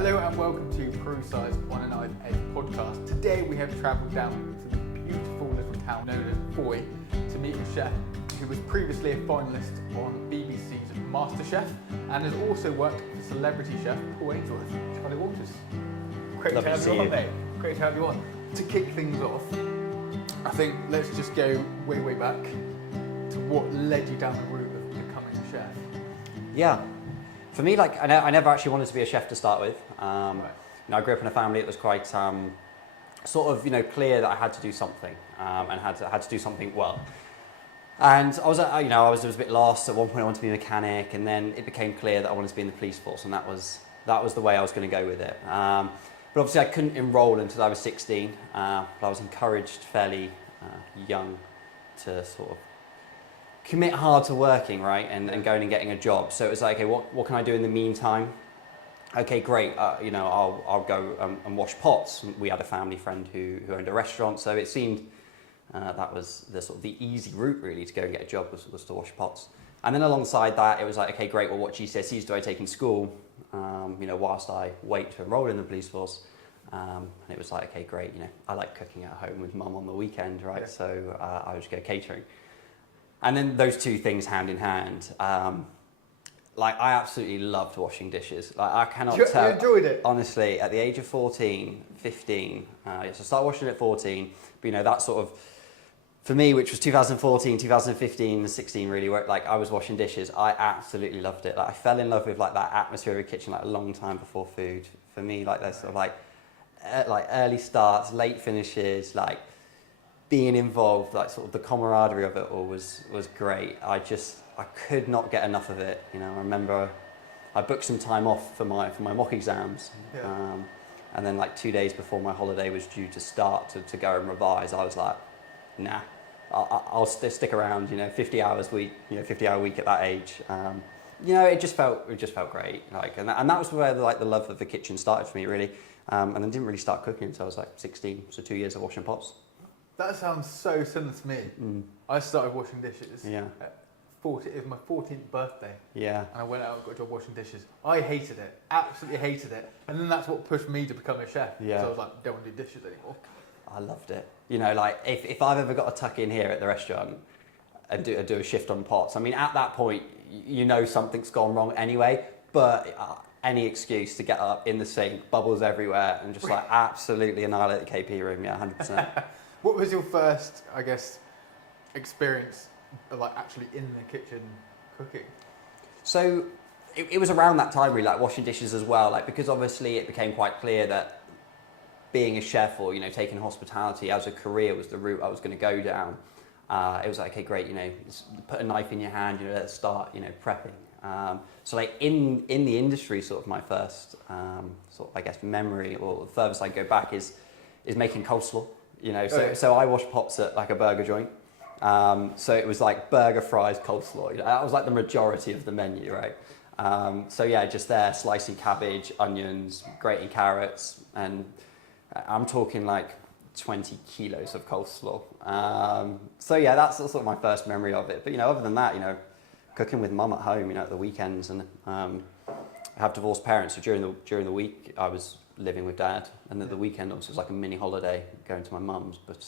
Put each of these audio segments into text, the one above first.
Hello and welcome to Crew Size on a Knife Edge podcast. Today we have travelled down to the beautiful little town known as Fowey to meet a chef who was previously a finalist on BBC's Masterchef and has also worked for celebrity chef Paul Ainsworth, Charlie Walters. Great to have you on, mate. Great to have you on. To kick things off, I think let's just go way back to what led you down the route of becoming a chef. Yeah. For me, like I never actually wanted to be a chef to start with. Right. I grew up in a family that was quite sort of clear that I had to do something and had to do something well. And I was a bit lost. At one point I wanted to be a mechanic, and then it became clear that I wanted to be in the police force, and that was the way I was going to go with it. But obviously I couldn't enrol until I was 16. But I was encouraged fairly young to sort of commit hard to working, right, and going and getting a job. So it was like, okay, what can I do in the meantime? Okay, great. I'll go and wash pots. We had a family friend who owned a restaurant, so it seemed that was the sort of the easy route really to go and get a job was to wash pots. And then alongside that, it was like, okay, great. Well, what GCSEs do I take in school? Whilst I wait to enrol in the police force. And it was like, okay, great. I like cooking at home with mum on the weekend, right? Yeah. So I would just go catering. And then those two things hand in hand. I absolutely loved washing dishes. I cannot tell. You enjoyed it? Honestly, at the age of 14, 15, so I started washing at 14, but that sort of, for me, which was 2014, 2015, 16 really, where I was washing dishes, I absolutely loved it. I fell in love with that atmosphere of a kitchen a long time before food. For me, those sort of early starts, late finishes, being involved, sort of the camaraderie of it all was great. I could not get enough of it. I remember I booked some time off for my mock exams, yeah. And then 2 days before my holiday was due to start to go and revise, I was like, nah, I'll stick around. 50 hours week, 50-hour week at that age. It just felt great. And that was where the love of the kitchen started for me really. And I didn't really start cooking until I was 16, so 2 years of washing pots. That sounds so similar to me. Mm. I started washing dishes. Yeah. It was my 14th birthday. Yeah. And I went out and got a job washing dishes. I hated it, absolutely hated it. And then that's what pushed me to become a chef. Yeah. So I was like, don't want to do dishes anymore. I loved it. If I've ever got to tuck in here at the restaurant and do a shift on pots, at that point, something's gone wrong anyway, but any excuse to get up in the sink, bubbles everywhere, and just absolutely annihilate the KP room, yeah, 100%. What was your first, experience actually in the kitchen cooking? So it was around that time really, washing dishes as well, because obviously it became quite clear that being a chef or taking hospitality as a career was the route I was going to go down. It was okay, great, put a knife in your hand, let's start, prepping. So in the industry, sort of my first memory, or the furthest I go back is making coleslaw. So I wash pots at a burger joint. So it was burger, fries, coleslaw. That was the majority of the menu, right? Just there, slicing cabbage, onions, grating carrots, and I'm talking 20 kilos of coleslaw. That's sort of my first memory of it. But other than that, cooking with mum at home, at the weekends, and I have divorced parents, so during the week I was living with dad, and at the weekend obviously it was a mini holiday going to my mum's. But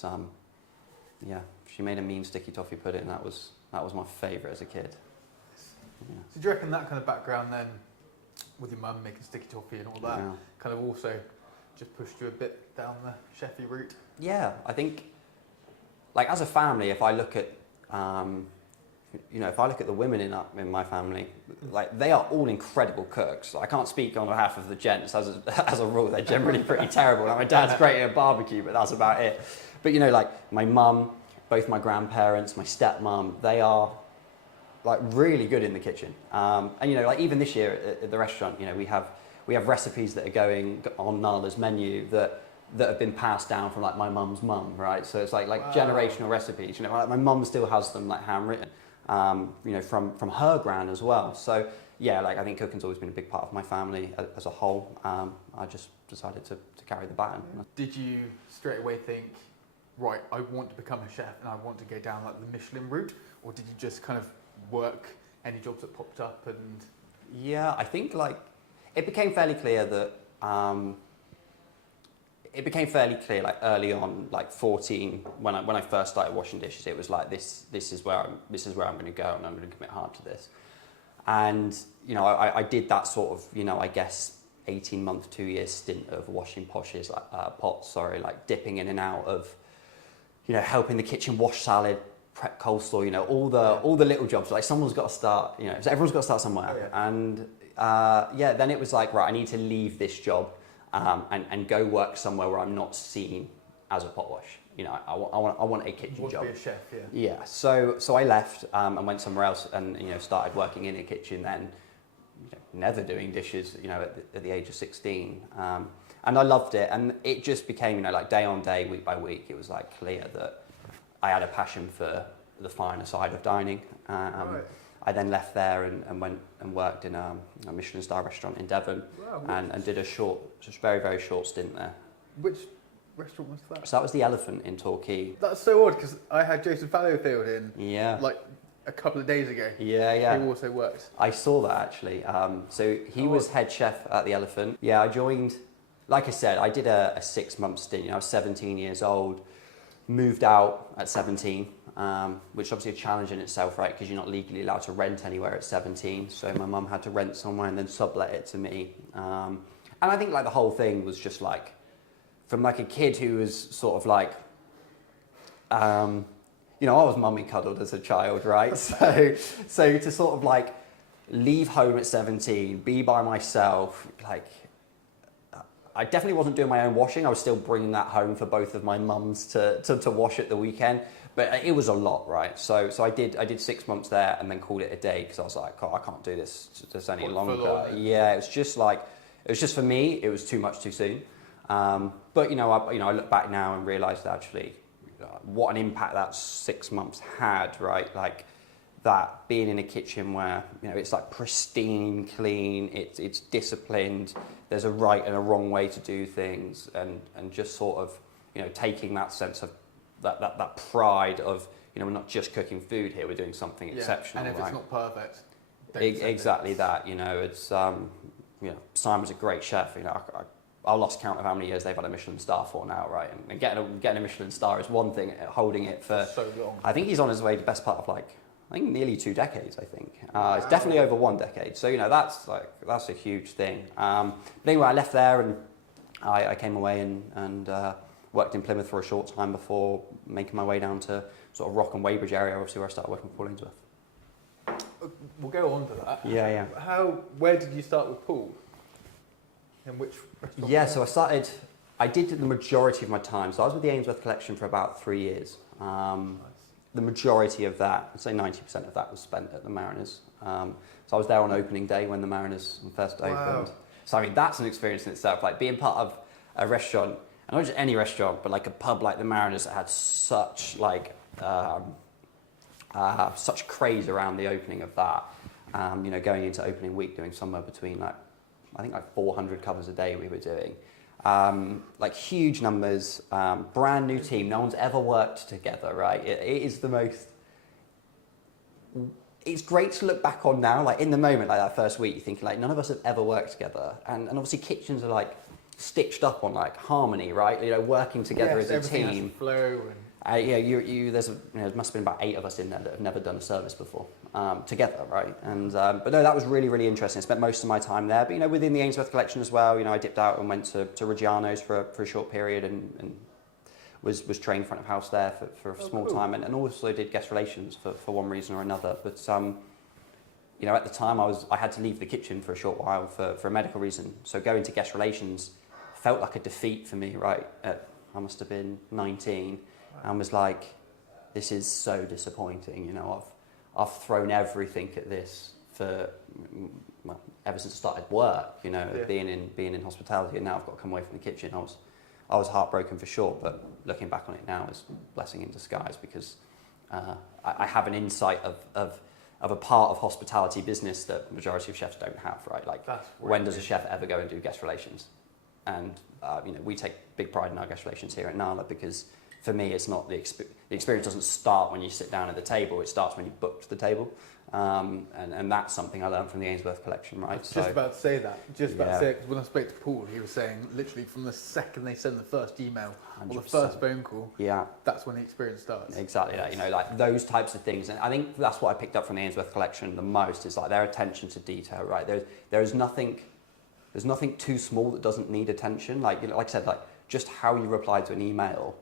she made a mean sticky toffee pudding, and that was my favourite as a kid. Yeah. So do you reckon that kind of background then, with your mum making sticky toffee and all that, kind of also just pushed you a bit down the chefy route? Yeah, I think as a family, if I look at the women in my family, they are all incredible cooks. I can't speak on behalf of the gents. As a rule, they're generally pretty terrible. My dad's great at a barbecue, but that's about it. But my mum, both my grandparents, my stepmom, they are really good in the kitchen. And even this year at the restaurant, we have recipes that are going on Narla's menu that have been passed down from my mum's mum, right? So it's Wow. generational recipes. My mum still has them handwritten. From her gran as well. So yeah, I think cooking's always been a big part of my family as a whole. I just decided to carry the baton. Did you straight away think, right, I want to become a chef and I want to go down the Michelin route, or did you just kind of work any jobs that popped up? And yeah, I think it became fairly clear that it became fairly clear, like early on, like 14, when I first started washing dishes, it was like this is where I'm going to go, and I'm going to commit hard to this. And you know, I did that sort of, you know, I guess 18-month, 2-year stint of washing pots, like dipping in and out of, you know, helping the kitchen wash salad, prep coleslaw, you know, all the little jobs. Like someone's got to start, you know, so everyone's got to start somewhere. Oh, yeah. And then it was like, right, I need to leave this job and go work somewhere where I'm not seen as a pot wash. You know, I want a kitchen job. To be a chef, yeah. Yeah. So I left and went somewhere else, and you know, started working in a kitchen. Then, you know, never doing dishes. You know, at the age of 16, and I loved it. And it just became, you know, like day on day, week by week, it was like clear that I had a passion for the finer side of dining. Right. I then left there and went and worked in a Michelin star restaurant in Devon. Wow, and did just very, very short stint there. Which restaurant was that? So that was the Elephant in Torquay. That's so odd, because I had Joseph Fallowfield in like a couple of days ago. Yeah. He also worked. I saw that actually. So he was head chef at the Elephant. Yeah, I joined, like I said, I did a 6-month stint. You know, I was 17 years old, moved out at 17. Which is obviously a challenge in itself, right? Because you're not legally allowed to rent anywhere at 17. So my mum had to rent somewhere and then sublet it to me. And I think like the whole thing was just like, from like a kid who was sort of like, you know, I was mummy cuddled as a child, right? So to sort of like leave home at 17, be by myself, like, I definitely wasn't doing my own washing. I was still bringing that home for both of my mums to wash at the weekend. But it was a lot, right? So I did 6 months there and then called it a day, because I was like, oh, I can't do this any longer. Yeah, it was just for me, it was too much too soon. But I look back now and realised actually what an impact that 6 months had, right? Like that being in a kitchen where, you know, it's like pristine, clean, it's disciplined. There's a right and a wrong way to do things, and just sort of, you know, taking that sense of that pride of, you know, we're not just cooking food here, we're doing something exceptional. And if it's not perfect, exactly that. You know, it's you know, Simon's a great chef. You know, I lost count of how many years they've had a Michelin star for now, right? And getting a Michelin star is one thing. Holding it for so long. I think he's on his way to the best part of like, I think nearly 2 decades. I think it's definitely over 1 decade. So you know, that's a huge thing. But anyway, I left there and I came away and worked in Plymouth for a short time before making my way down to sort of Rock and Weybridge area, obviously, where I started working for Paul Ainsworth. We'll go on to that. Yeah. Where did you start with Paul? And which restaurant? Yeah, so I did the majority of my time. So I was with the Ainsworth Collection for about 3 years. The majority of that, I'd say 90% of that was spent at the Mariners. So I was there on opening day when the Mariners first opened. So I mean, that's an experience in itself, like being part of a restaurant, and not just any restaurant, but like a pub like the Mariners that had such like such craze around the opening of that. You know, going into opening week, doing somewhere between like, I think like 400 covers a day we were doing. Like huge numbers, brand new team, no one's ever worked together, right? It is the most, it's great to look back on now, like in the moment, like that first week, you're thinking like none of us have ever worked together. And obviously kitchens are like stitched up on like harmony, right? You know, working together as a team. Has flow and... there must have been about 8 of us in there that have never done a service before, together, right? And but no, that was really, really interesting. I spent most of my time there, but you know, within the Ainsworth Collection as well. You know, I dipped out and went to Reggiano's for a short period and was trained front of house there for a small time, and also did guest relations for one reason or another. But you know, at the time I had to leave the kitchen for a short while for a medical reason. So going to guest relations felt like a defeat for me, right? I must have been 19. And was like, this is so disappointing. You know, I've thrown everything at this for, well, ever since I started work. You know, being in hospitality, and now I've got to come away from the kitchen. I was heartbroken for sure, but looking back on it now is a blessing in disguise, because I have an insight of a part of hospitality business that the majority of chefs don't have. Right, like when does a chef ever go and do guest relations? And you know, we take big pride in our guest relations here at Narla, because for me, it's not the experience doesn't start when you sit down at the table. It starts when you booked the table. And that's something I learned from the Ainsworth collection, right? I was just about to say that. Just about to say it, because when I spoke to Paul, he was saying literally from the second they send the first email or the 100%. first phone call, yeah, that's when the experience starts. exactly that. You know, like those types of things, and I think that's what I picked up from the Ainsworth collection the most is like their attention to detail, right? There's nothing too small that doesn't need attention. Like, you know, like I said, like just how you reply to an email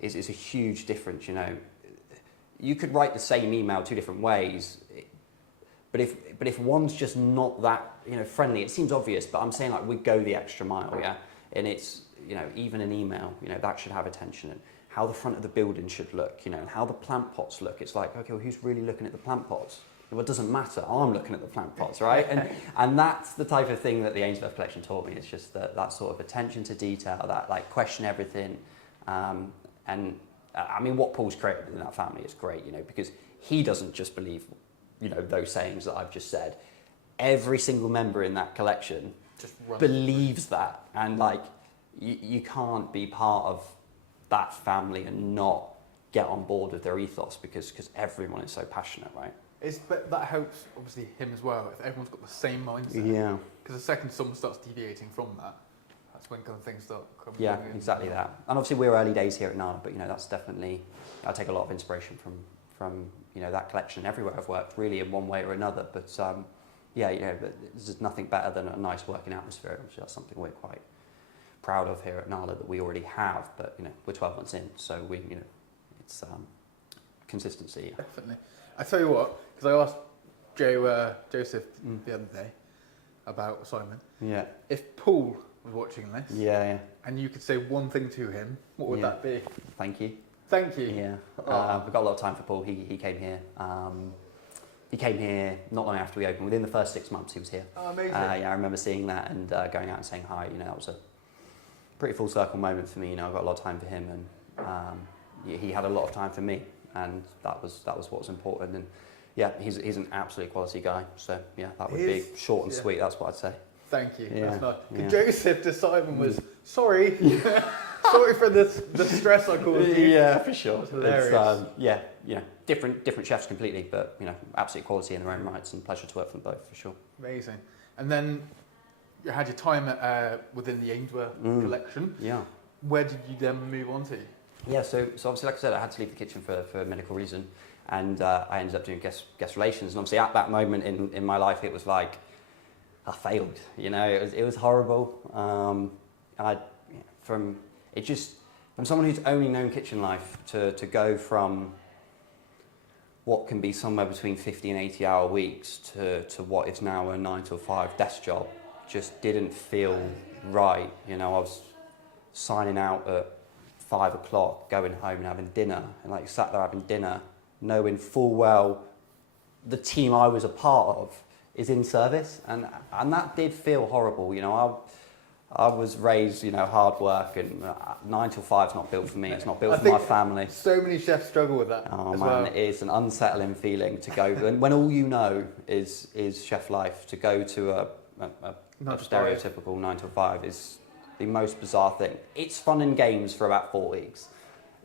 is a huge difference. You know, you could write the same email two different ways, but if one's just not that, you know, friendly, it seems obvious, but I'm saying like we go the extra mile, yeah. And it's, you know, even an email, you know, that should have attention, and how the front of the building should look, you know, and how the plant pots look. It's like, okay, well, who's really looking at the plant pots? Well, it doesn't matter. I'm looking at the plant pots, right? And that's the type of thing that the Ainsworth collection taught me. It's just that sort of attention to detail, that like question everything. And I mean, what Paul's created in that family is great, you know, because he doesn't just believe, you know, those sayings that I've just said. Every single member in that collection just believes that. And like, you can't be part of that family and not get on board with their ethos because everyone is so passionate, right? But that helps, obviously, him as well, if everyone's got the same mindset. Yeah. Because the second someone starts deviating from that, that's when kind of things start coming Yeah, in. exactly that. And obviously we're early days here at Narla, but you know, that's definitely, I take a lot of inspiration from you know, that collection everywhere I've worked, really in one way or another. But yeah, you know, there's nothing better than a nice working atmosphere. Obviously that's something we're quite proud of here at Narla that we already have, but you know, we're 12 months in, so we, you know, it's consistency. Definitely. I tell you what, because I asked Joseph the other day about Simon. Yeah. If Paul was watching this, yeah, and you could say one thing to him, what would that be? Thank you. Thank you. Yeah. Oh. We've got a lot of time for Paul. He came here. He came here not long after we opened. Within the first 6 months, he was here. Oh, amazing. Yeah, I remember seeing that and going out and saying hi. You know, that was a pretty full circle moment for me. You know, I got a lot of time for him, and he had a lot of time for me, and that was what was important. And yeah, he's an absolute quality guy. So yeah, that would be short and sweet. That's what I'd say. Thank you. Yeah. That's nice. Yeah. Joseph to Simon was sorry. Sorry for the stress I caused you. Yeah, for sure. It's hilarious. Yeah, you know, different chefs completely, but you know, absolute quality in their own rights, and pleasure to work for them both for sure. Amazing. And then you had your time within the Ainsworth collection. Yeah. Where did you then move on to? Yeah, so obviously, like I said, I had to leave the kitchen for a medical reason, and I ended up doing guest relations. And obviously, at that moment in my life, it was like I failed. You know, it was horrible. From someone who's only known kitchen life to go from what can be somewhere between 50 and 80-hour weeks to what is now a 9 to 5 desk job just didn't feel right. You know, I was signing out at 5 o'clock, going home and having dinner, and like sat there having dinner, knowing full well the team I was a part of is in service, and that did feel horrible. You know, I was raised, you know, hard work, and 9 till 5 is not built for me. It's not built for my family. So many chefs struggle with that. Oh as man, well. it is an unsettling feeling to go when all you know is chef life. To go to a stereotypical 9 till 5 is the most bizarre thing. It's fun and games for about 4 weeks.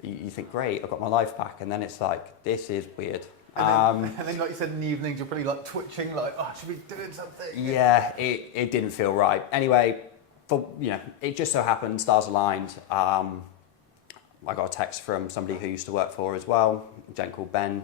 You think, great, I've got my life back, and then it's like, this is weird. And then, like you said, in the evenings, you're probably like twitching, like, oh, should we be doing something? Yeah, it didn't feel right. Anyway, it just so happened, stars aligned. I got a text from somebody who used to work for as well, a gent called Ben.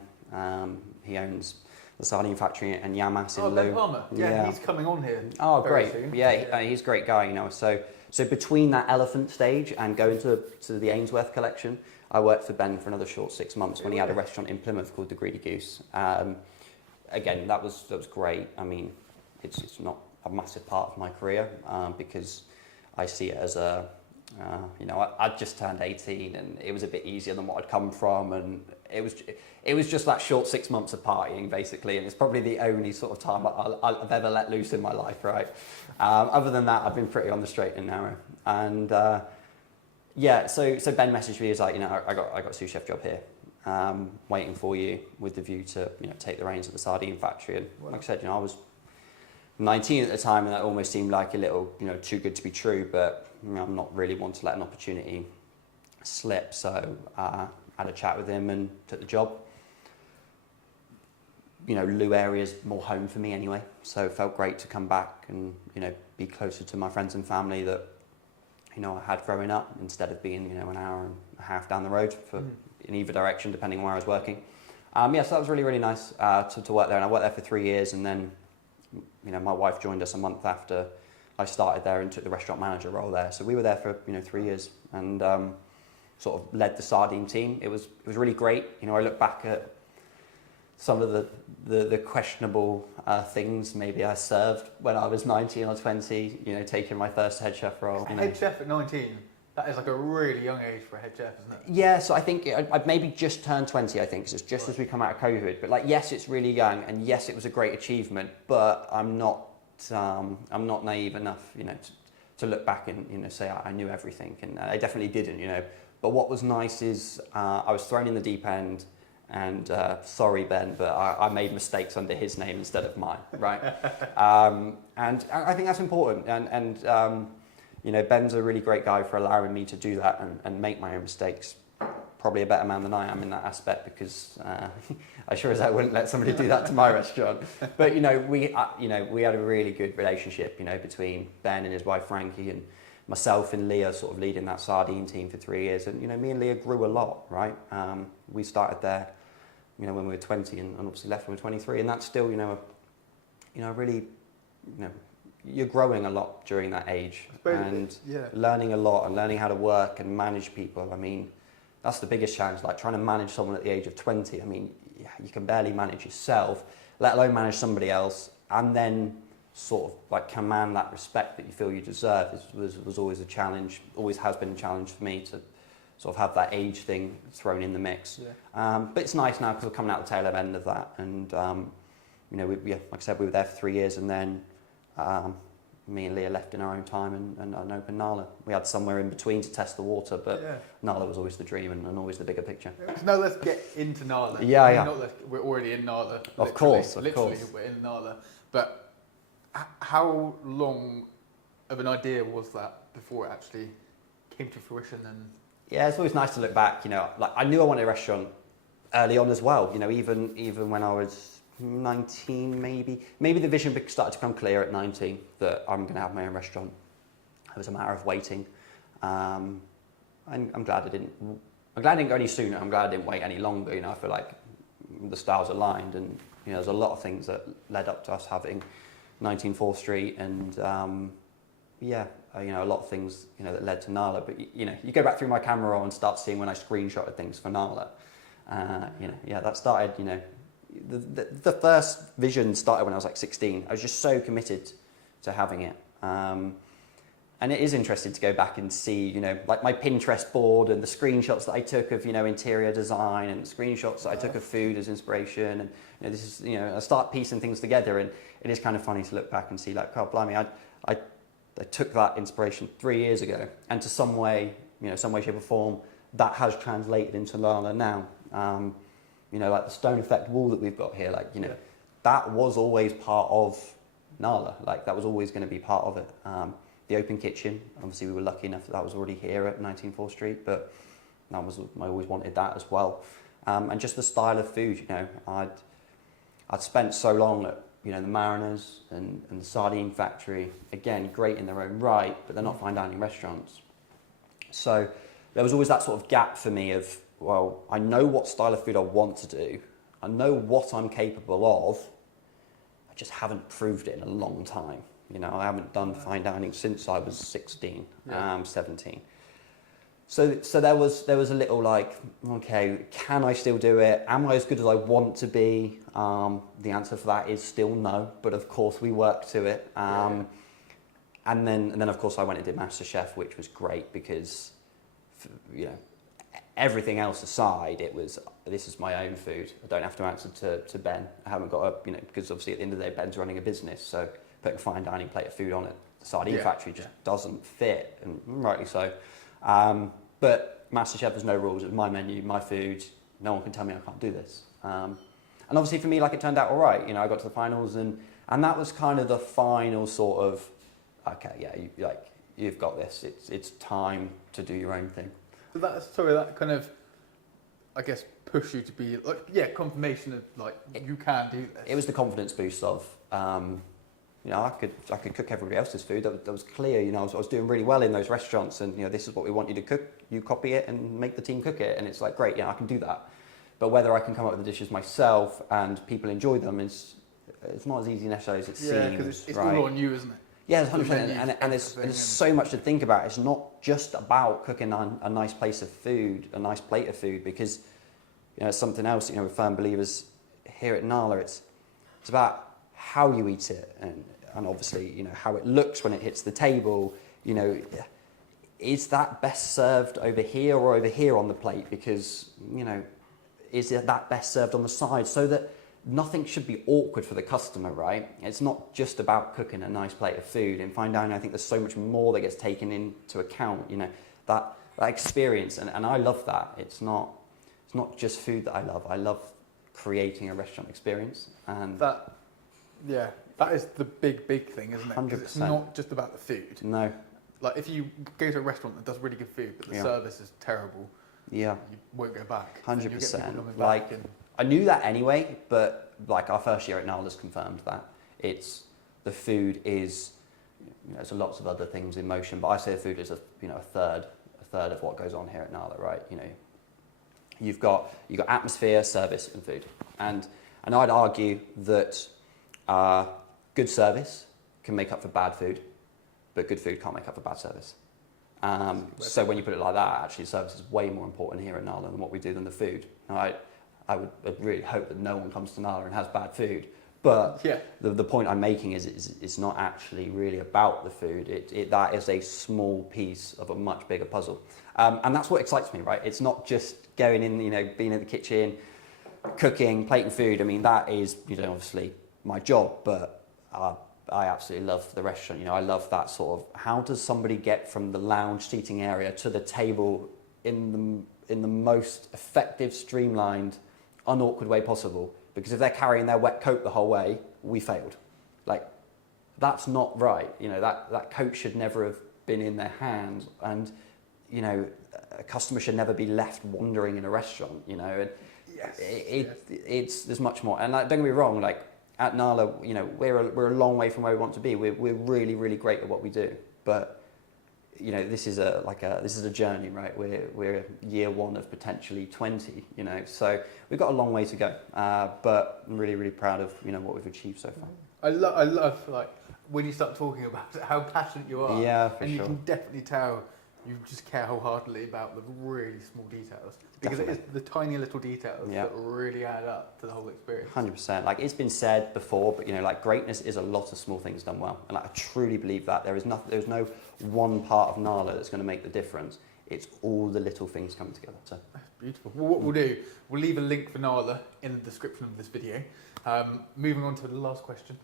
He owns the sardine factory in Yamas in Lou. Ben Palmer. Yeah, he's coming on here. Oh, very great. soon. Yeah, he's a great guy, you know. So between that elephant stage and going to the Ainsworth collection, I worked for Ben for another short 6 months when he had a restaurant in Plymouth called the Greedy Goose. Again, that was great. I mean, it's not a massive part of my career because I see it as a, you know, I'd just turned 18 and it was a bit easier than what I'd come from, and it was just that short 6 months of partying basically, and it's probably the only sort of time I've ever let loose in my life, right? Other than that, I've been pretty on the straight and narrow, and yeah, so Ben messaged me, he was like, you know, I got a sous chef job here, waiting for you with the view to, you know, take the reins of the sardine factory. And like I said, you know, I was 19 at the time, and that almost seemed like a little, you know, too good to be true, but you know, I'm not really one to let an opportunity slip. So I had a chat with him and took the job. Lou area's more home for me anyway. So it felt great to come back and, be closer to my friends and family that, I had growing up instead of being, an hour and a half down the road in either direction, depending on where I was working. So that was really, really nice to work there. And I worked there for 3 years, and then, my wife joined us a month after I started there and took the restaurant manager role there. So we were there for, 3 years and sort of led the sardine team. It was really great. I look back at some of the questionable things maybe I served when I was 19 or 20, taking my first head chef role. Head chef at 19? That is like a really young age for a head chef, isn't it? Yeah, so I think I'd maybe just turned 20, I think, because it's just as we come out of COVID. But yes, it's really young, and yes, it was a great achievement, but I'm not naive enough, to look back and, say I knew everything, and I definitely didn't, But what was nice is I was thrown in the deep end, and sorry, Ben, but I made mistakes under his name instead of mine, right? And I think that's important, and Ben's a really great guy for allowing me to do that and make my own mistakes. Probably a better man than I am in that aspect, because I sure as I wouldn't let somebody do that to my restaurant. But we had a really good relationship, between Ben and his wife Frankie, and myself and Leah sort of leading that sardine team for 3 years. And me and Leah grew a lot, right? We started there, when we were 20, and obviously left when we were 23, and that's still, really, you're growing a lot during that age, and learning a lot and learning how to work and manage people. I mean, that's the biggest challenge, like trying to manage someone at the age of 20. I mean, you can barely manage yourself, let alone manage somebody else, and then sort of like command that respect that you feel you deserve was always a challenge, always has been a challenge for me to sort of have that age thing thrown in the mix. But it's nice now because we're coming out the tail end of that, and like I said, we were there for 3 years, and then me and Leah left in our own time and opened Narla. We had somewhere in between to test the water, but Narla was always the dream and always the bigger picture. Now let's get into Narla. We're already in Narla. Of course. We're in Narla. But how long of an idea was that before it actually came to fruition? And yeah, it's always nice to look back. Like I knew I wanted a restaurant early on as well. Even when I was 19, maybe the vision started to become clear at 19 that I'm going to have my own restaurant. It was a matter of waiting. I'm glad I didn't go any sooner. I'm glad I didn't wait any longer. I feel like the stars aligned, and there's a lot of things that led up to us having 19 4th Street, and a lot of things that led to Narla. But you go back through my camera roll and start seeing when I screenshotted things for Narla. That started. The first vision started when I was like 16. I was just so committed to having it. And it is interesting to go back and see, like my Pinterest board and the screenshots that I took of, interior design, and screenshots that I took of food as inspiration. And, this is, I start piecing things together, and it is kind of funny to look back and see like, God blimey, I took that inspiration 3 years ago, and to some way, shape or form, that has translated into Narla now. Like the stone effect wall that we've got here, that was always part of Narla. Like that was always going to be part of it. The open kitchen, obviously we were lucky enough that was already here at 19 4th Street, but I always wanted that as well. And just the style of food, I'd spent so long at, the Mariners and the Sardine Factory, again, great in their own right, but they're not fine dining restaurants. So there was always that sort of gap for me of, well, I know what style of food I want to do. I know what I'm capable of. I just haven't proved it in a long time. I haven't done fine dining since I was 16, 17. So there was a little like, okay, can I still do it? Am I as good as I want to be? The answer for that is still no, but of course we work to it. And then of course I went and did Masterchef, which was great because, everything else aside, this is my own food. I don't have to answer to Ben. I haven't got because obviously at the end of the day, Ben's running a business, so putting a fine dining plate of food on it, the Sardine Factory just doesn't fit, and rightly so. But Masterchef has no rules. It's my menu, my food. No one can tell me I can't do this. And obviously for me, it turned out all right. I got to the finals, and that was kind of the final sort of, okay, you've got this. It's time to do your own thing. So that kind of, I guess, push you to be like, confirmation of like you can do this? It was the confidence boost of, I could cook everybody else's food. That was clear. I was doing really well in those restaurants, and this is what we want you to cook. You copy it and make the team cook it, and it's like great. I can do that. But whether I can come up with the dishes myself and people enjoy them it's not as easy necessarily as it seems. Yeah, because it's right? all on you, isn't it? Yeah, 100%. And there's so much to think about. It's not just about cooking a nice place of food, a nice plate of food, because it's something else. We're firm believers here at Narla. It's about how you eat it, and obviously how it looks when it hits the table. Is that best served over here or over here on the plate? Because is it that best served on the side, so that nothing should be awkward for the customer, right? It's not just about cooking a nice plate of food. In fine dining, I think there's so much more that gets taken into account. That experience, and I love that. It's not just food that I love. I love creating a restaurant experience, and that is the big thing, isn't it? 100%. It's not just about the food. No. Like if you go to a restaurant that does really good food, but the service is terrible, you won't go back. 100%. Like I knew that anyway, but like our first year at Narla's confirmed that the food is. There's lots of other things in motion, but I say the food is a third of what goes on here at Narla, right? You've got atmosphere, service, and food, and I'd argue that good service can make up for bad food, but good food can't make up for bad service. So when you put it like that, actually, service is way more important here at Narla than what we do than the food. I would really hope that no one comes to Narla and has bad food. But the point I'm making is it's not actually really about the food. That is a small piece of a much bigger puzzle. And that's what excites me, right? It's not just going in, being in the kitchen, cooking, plating food. I mean, that is, obviously my job, but I absolutely love the restaurant. I love that sort of, how does somebody get from the lounge seating area to the table in the most effective, streamlined, unawkward way possible? Because if they're carrying their wet coat the whole way, we failed. Like, that's not right. That coat should never have been in their hands, and a customer should never be left wandering in a restaurant. And there's much more. And don't get me wrong, like at Narla, we're a long way from where we want to be. We're really, really great at what we do, but this is a journey, right? We're year one of potentially 20, so we've got a long way to go. But I'm really, really proud of what we've achieved so far. I love like when you start talking about it, how passionate you are. Yeah, for and you sure. can definitely tell you just care wholeheartedly about the really small details, because it is the tiny little details that really add up to the whole experience. 100%. Like it's been said before, but like greatness is a lot of small things done well, and I truly believe that there's no one part of Narla that's going to make the difference. It's all the little things coming together. So that's beautiful. Well, what we'll do, we'll leave a link for Narla in the description of this video. Moving on to the last question.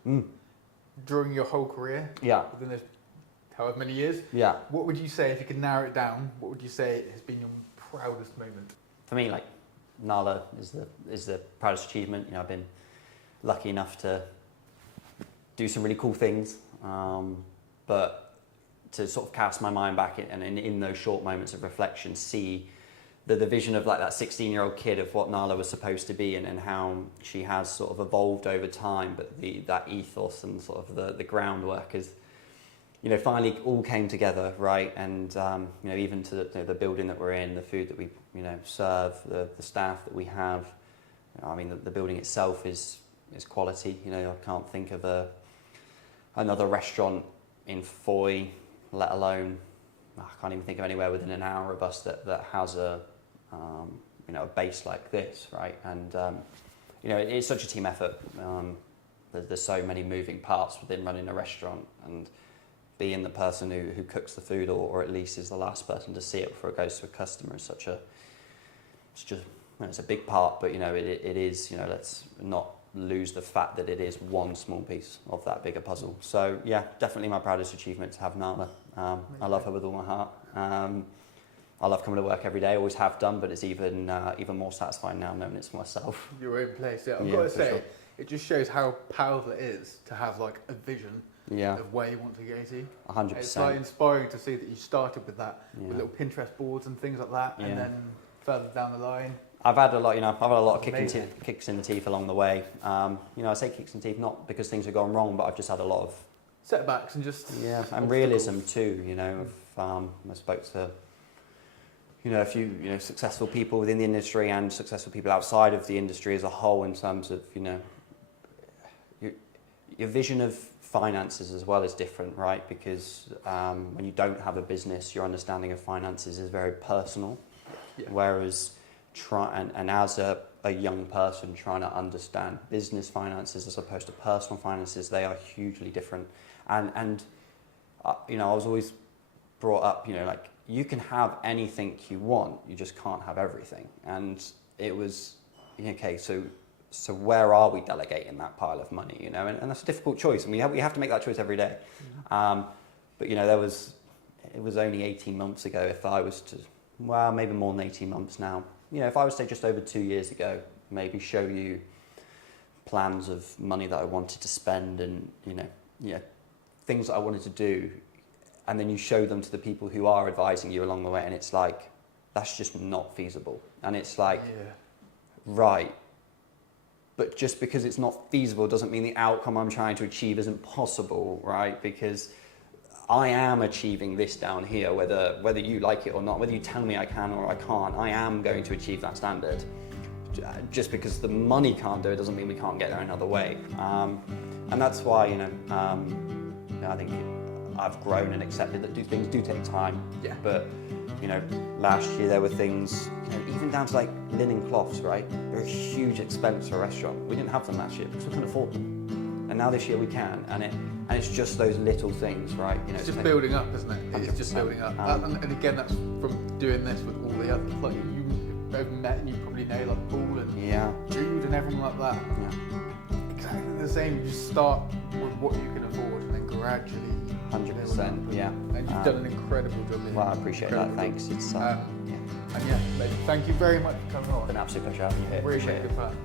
During your whole career, within those however many years, what would you say, if you could narrow it down, what would you say has been your proudest moment? For me, like Narla is the proudest achievement. I've been lucky enough to do some really cool things, but to sort of cast my mind back and in those short moments of reflection, see the vision of like that 16-year-old kid of what Narla was supposed to be, and how she has sort of evolved over time, but that ethos and sort of the groundwork is, finally all came together, right? And even to the building that we're in, the food that we serve, the staff that we have. I mean, the building itself is quality. I can't think of another restaurant in Fowey, let alone I can't even think of anywhere within an hour of us that has a base like this, right? And it's such a team effort. There's so many moving parts within running a restaurant, and being the person who cooks the food, or at least is the last person to see it before it goes to a customer, is it's a big part. But it is, let's not lose the fact that it is one small piece of that bigger puzzle. So yeah, definitely my proudest achievement to have Narla. I love her with all my heart. I love coming to work every day, always have done, but it's even more satisfying now knowing it's myself. Your own place, I've got to say, it just shows how powerful it is to have like a vision of where you want to go to. 100%. It's like inspiring to see that you started with that, with little Pinterest boards and things like that, and then further down the line. I've had a lot, you know, I've had a lot of Amazing. kicks in the teeth along the way. You know, I say kicks in the teeth not because things have gone wrong, but I've just had a lot of Setbacks and just and obstacles. realism too. You know, I spoke to a few successful people within the industry and successful people outside of the industry as a whole in terms of your vision of finances as well is different, right? Because when you don't have a business, your understanding of finances is very personal. Yeah. Whereas as a young person trying to understand business finances as opposed to personal finances, they are hugely different. And I was always brought up, like you can have anything you want, you just can't have everything. And it was okay. So where are we delegating that pile of money? And that's a difficult choice, and we have to make that choice every day. Mm-hmm. But it was only 18 months ago. If I was to, well, maybe more than 18 months now. If I was to say just over 2 years ago, maybe show you plans of money that I wanted to spend and things that I wanted to do, and then you show them to the people who are advising you along the way, and it's like that's just not feasible. And it's like, right. But just because it's not feasible doesn't mean the outcome I'm trying to achieve isn't possible, right? Because I am achieving this down here, whether you like it or not, whether you tell me I can or I can't, I am going to achieve that standard. Just because the money can't do it doesn't mean we can't get there another way. And that's why, I think I've grown and accepted that things do take time. Yeah. But, last year there were things, even down to like linen cloths, right? They're a huge expense for a restaurant. We didn't have them last year because we couldn't afford them. And now this year we can, and it's just those little things, right? It's just building up, isn't it? It's 100%. just building up. And again, that's from doing this with all the others. Like you have met and you probably know like Paul and Jude and everyone like that. Yeah. Exactly the same. You just start with what you can afford and then gradually 100%, yeah. And you've done an incredible job here. Well, I appreciate that, thanks. It's And mate, thank you very much for coming on. An absolute pleasure having you here. Really Appreciate good it. fun.